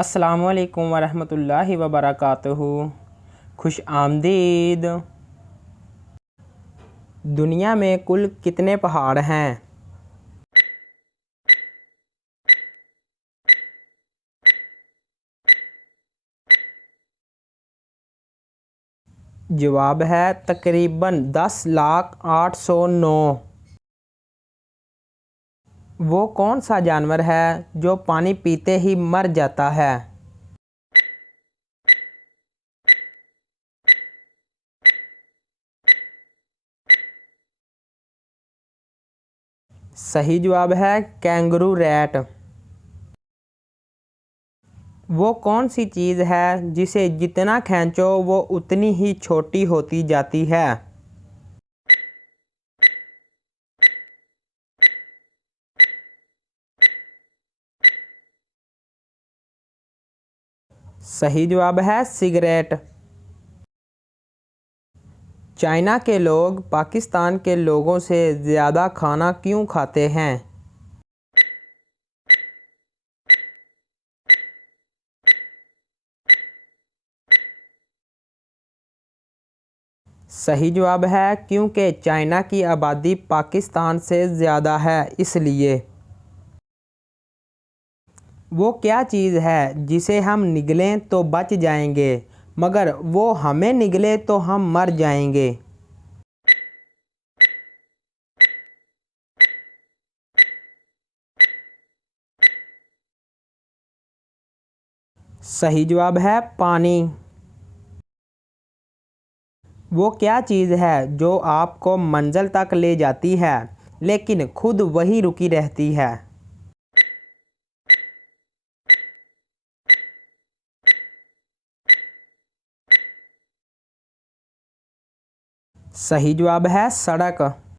अस्सलामुअलैकुम वरहमतुल्लाहि वबरकातुहू। खुश आमदीद। दुनिया में कुल कितने पहाड़ हैं? जवाब है तकरीबन 10,08,9। वो कौन सा जानवर है जो पानी पीते ही मर जाता है? सही जवाब है कैंगरू रैट। वो कौन सी चीज़ है जिसे जितना खींचो वो उतनी ही छोटी होती जाती है? सही जवाब है सिगरेट। चाइना के लोग पाकिस्तान के लोगों से ज़्यादा खाना क्यों खाते हैं? सही जवाब है क्योंकि चाइना की आबादी पाकिस्तान से ज़्यादा है इसलिए। वो क्या चीज़ है जिसे हम निगलें तो बच जाएंगे मगर वो हमें निगले तो हम मर जाएंगे? सही जवाब है पानी। वो क्या चीज़ है जो आपको मंजिल तक ले जाती है लेकिन खुद वही रुकी रहती है? सही जवाब है सड़क।